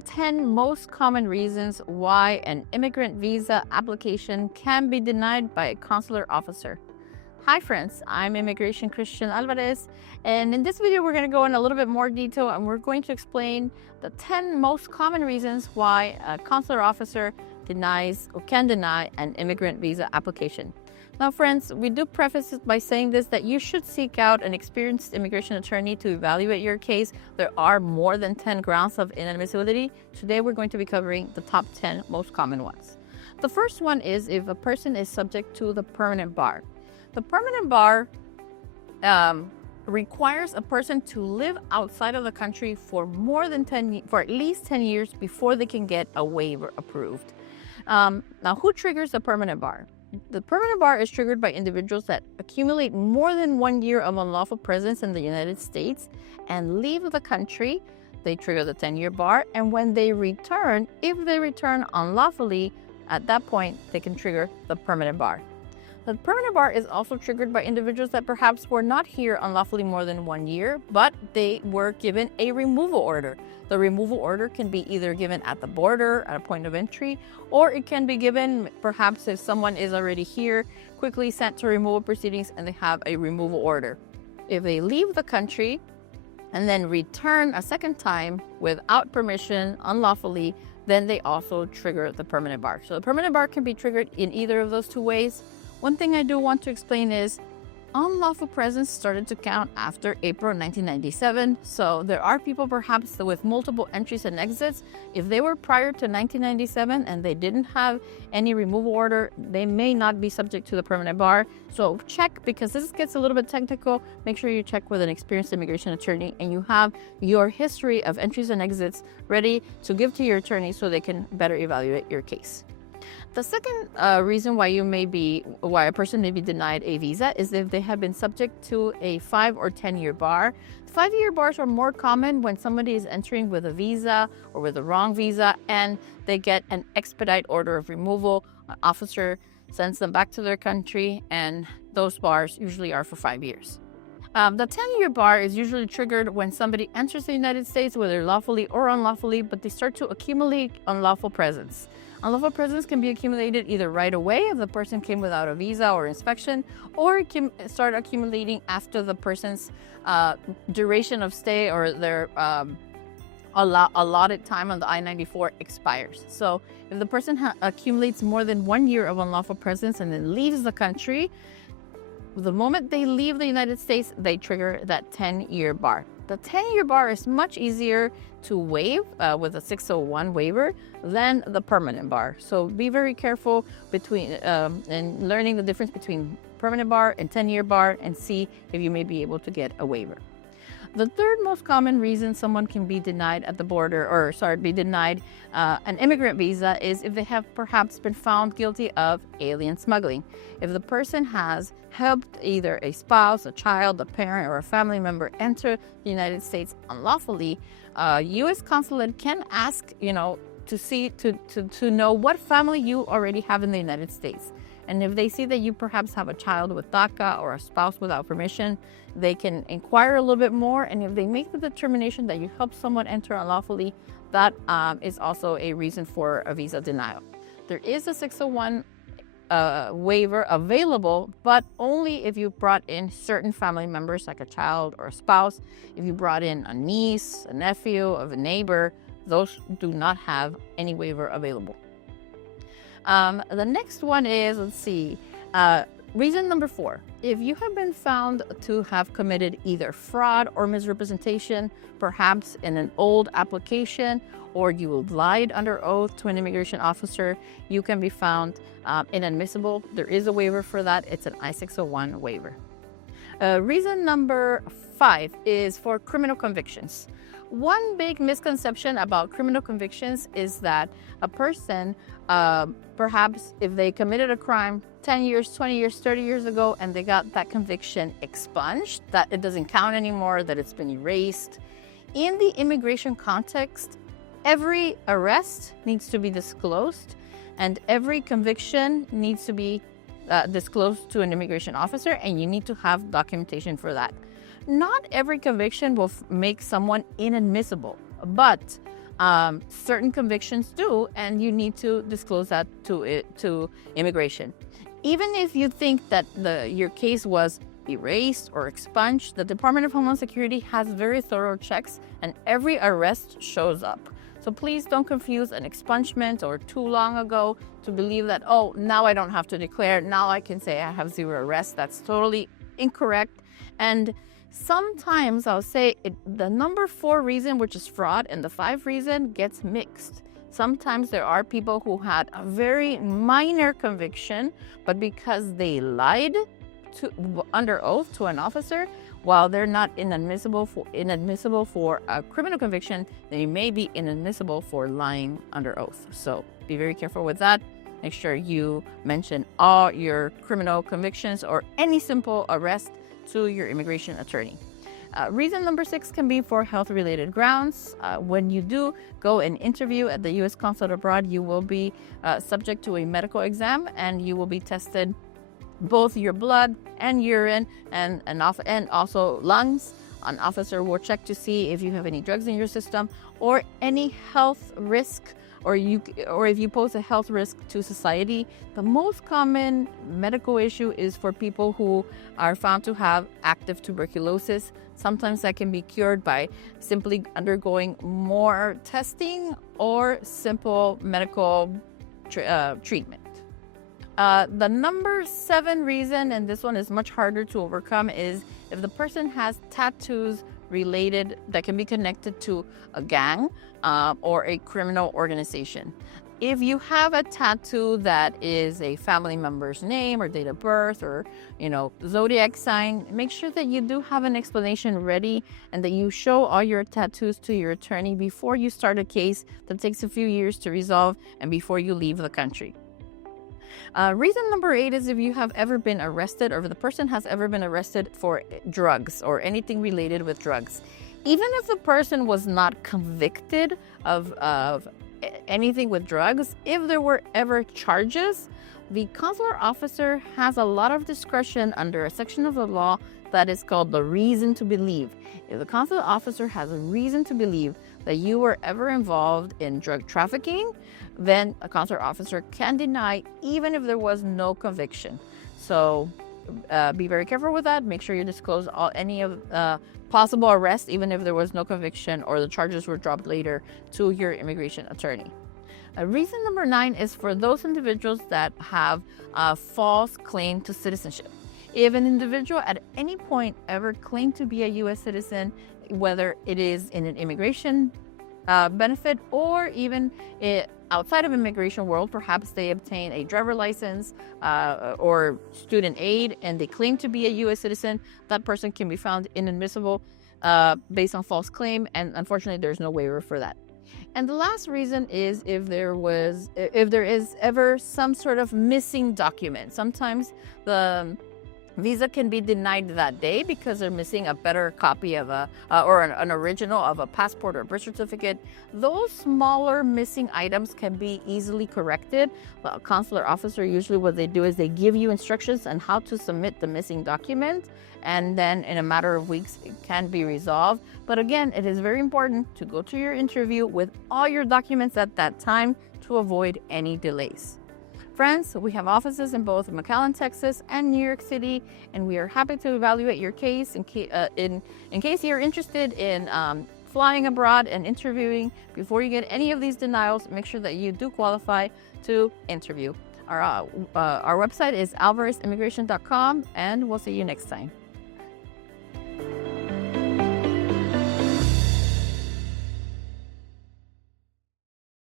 the 10 most common reasons why an immigrant visa application can be denied by a consular officer. Hi friends, I'm Immigration Christian Alvarez, and in this video we're going to go in a little bit more detail and we're going to explain the 10 most common reasons why a consular officer denies or can deny an immigrant visa application. Now friends, we do preface it by saying this, that you should seek out an experienced immigration attorney to evaluate your case. There are more than 10 grounds of inadmissibility. Today we're going to be covering the top 10 most common ones. The first one is if a person is subject to the permanent bar. The permanent bar requires a person to live outside of the country for at least 10 years before they can get a waiver approved. Now, who triggers the permanent bar? The permanent bar is triggered by individuals that accumulate more than 1 year of unlawful presence in the United States and leave the country. They trigger the 10-year bar, and when they return, if they return unlawfully, at that point, they can trigger the permanent bar. The permanent bar is also triggered by individuals that perhaps were not here unlawfully more than 1 year, but they were given a removal order. The removal order can be either given at the border, at a point of entry, or it can be given perhaps if someone is already here, quickly sent to removal proceedings and they have a removal order. If they leave the country and then return a second time without permission, unlawfully, then they also trigger the permanent bar. So the permanent bar can be triggered in either of those two ways. One thing I do want to explain is unlawful presence started to count after April 1997. So there are people perhaps with multiple entries and exits. If they were prior to 1997 and they didn't have any removal order, they may not be subject to the permanent bar. So check, because this gets a little bit technical. Make sure you check with an experienced immigration attorney and you have your history of entries and exits ready to give to your attorney so they can better evaluate your case. The second reason why a person may be denied a visa is if they have been subject to a 5 or 10-year bar. 5-year bars are more common when somebody is entering with a visa or with the wrong visa and they get an expedite order of removal. An officer sends them back to their country, and those bars usually are for 5 years. The 10-year bar is usually triggered when somebody enters the United States, whether lawfully or unlawfully, but they start to accumulate unlawful presence. Unlawful presence can be accumulated either right away if the person came without a visa or inspection, or it can start accumulating after the person's duration of stay or their allotted time on the I-94 expires. So if the person accumulates more than 1 year of unlawful presence and then leaves the country, the moment they leave the United States, they trigger that 10-year bar. The 10-year bar is much easier to waive with a 601 waiver than the permanent bar. So be very careful in learning the difference between permanent bar and 10-year bar and see if you may be able to get a waiver. The third most common reason someone can be denied at the border, an immigrant visa, is if they have perhaps been found guilty of alien smuggling. If the person has helped either a spouse, a child, a parent, or a family member enter the United States unlawfully, U.S. Consulate can ask, to know what family you already have in the United States. And if they see that you perhaps have a child with DACA or a spouse without permission, they can inquire a little bit more. And if they make the determination that you helped someone enter unlawfully, that is also a reason for a visa denial. There is a 601 waiver available, but only if you brought in certain family members like a child or a spouse. If you brought in a niece, a nephew of a neighbor, those do not have any waiver available. The next one is, reason number 4. If you have been found to have committed either fraud or misrepresentation, perhaps in an old application, or you lied under oath to an immigration officer, you can be found inadmissible. There is a waiver for that. It's an I-601 waiver. Reason number 5 is for criminal convictions. One big misconception about criminal convictions is that a person, perhaps if they committed a crime 10 years, 20 years, 30 years ago, and they got that conviction expunged, that it doesn't count anymore, that it's been erased. In the immigration context, every arrest needs to be disclosed, and every conviction needs to be disclosed to an immigration officer, and you need to have documentation for that. Not every conviction will make someone inadmissible, but Certain convictions do, and you need to disclose that to immigration. Even if you think that your case was erased or expunged, the Department of Homeland Security has very thorough checks, and every arrest shows up. So please don't confuse an expungement or too long ago to believe that, oh, now I don't have to declare, now I can say I have 0 arrests. That's totally incorrect. And sometimes I'll say the number 4 reason, which is fraud, and the 5 reason gets mixed. Sometimes there are people who had a very minor conviction, but because they lied under oath to an officer, while they're not inadmissible for a criminal conviction, they may be inadmissible for lying under oath. So be very careful with that. Make sure you mention all your criminal convictions or any simple arrest to your immigration attorney. Reason number 6 can be for health-related grounds. When you do go and interview at the U.S. Consulate abroad, you will be subject to a medical exam, and you will be tested both your blood and urine and also lungs. An officer will check to see if you have any drugs in your system or any health risk, or if you pose a health risk to society. The most common medical issue is for people who are found to have active tuberculosis. Sometimes that can be cured by simply undergoing more testing or simple medical treatment. The number 7 reason, and this one is much harder to overcome, is if the person has tattoos related that can be connected to a gang or a criminal organization. If you have a tattoo that is a family member's name or date of birth or, zodiac sign, make sure that you do have an explanation ready and that you show all your tattoos to your attorney before you start a case that takes a few years to resolve and before you leave the country. Reason number 8 is if you have ever been arrested, or if the person has ever been arrested for drugs or anything related with drugs. Even if the person was not convicted of anything with drugs, if there were ever charges, the consular officer has a lot of discretion under a section of the law that is called the reason to believe. If the consular officer has a reason to believe that you were ever involved in drug trafficking, then a consular officer can deny even if there was no conviction. So be very careful with that. Make sure you disclose any of possible arrests, even if there was no conviction or the charges were dropped later, to your immigration attorney. Reason number 9 is for those individuals that have a false claim to citizenship. If an individual at any point ever claimed to be a U.S. citizen, whether it is in an immigration benefit or even outside of immigration world, perhaps they obtain a driver license or student aid and they claim to be a U.S. citizen, that person can be found inadmissible based on false claim, and unfortunately there's no waiver for that. And the last reason is if there is ever some sort of missing document. Sometimes the visa can be denied that day because they're missing a better copy of an original of a passport or birth certificate. Those smaller missing items can be easily corrected. Well, a consular officer, usually what they do is they give you instructions on how to submit the missing document, and then in a matter of weeks it can be resolved. But again, it is very important to go to your interview with all your documents at that time to avoid any delays. Friends, we have offices in both McAllen, Texas and New York City, and we are happy to evaluate your case in case you're interested in flying abroad and interviewing. Before you get any of these denials, make sure that you do qualify to interview. Our website is alvarezimmigration.com, and we'll see you next time.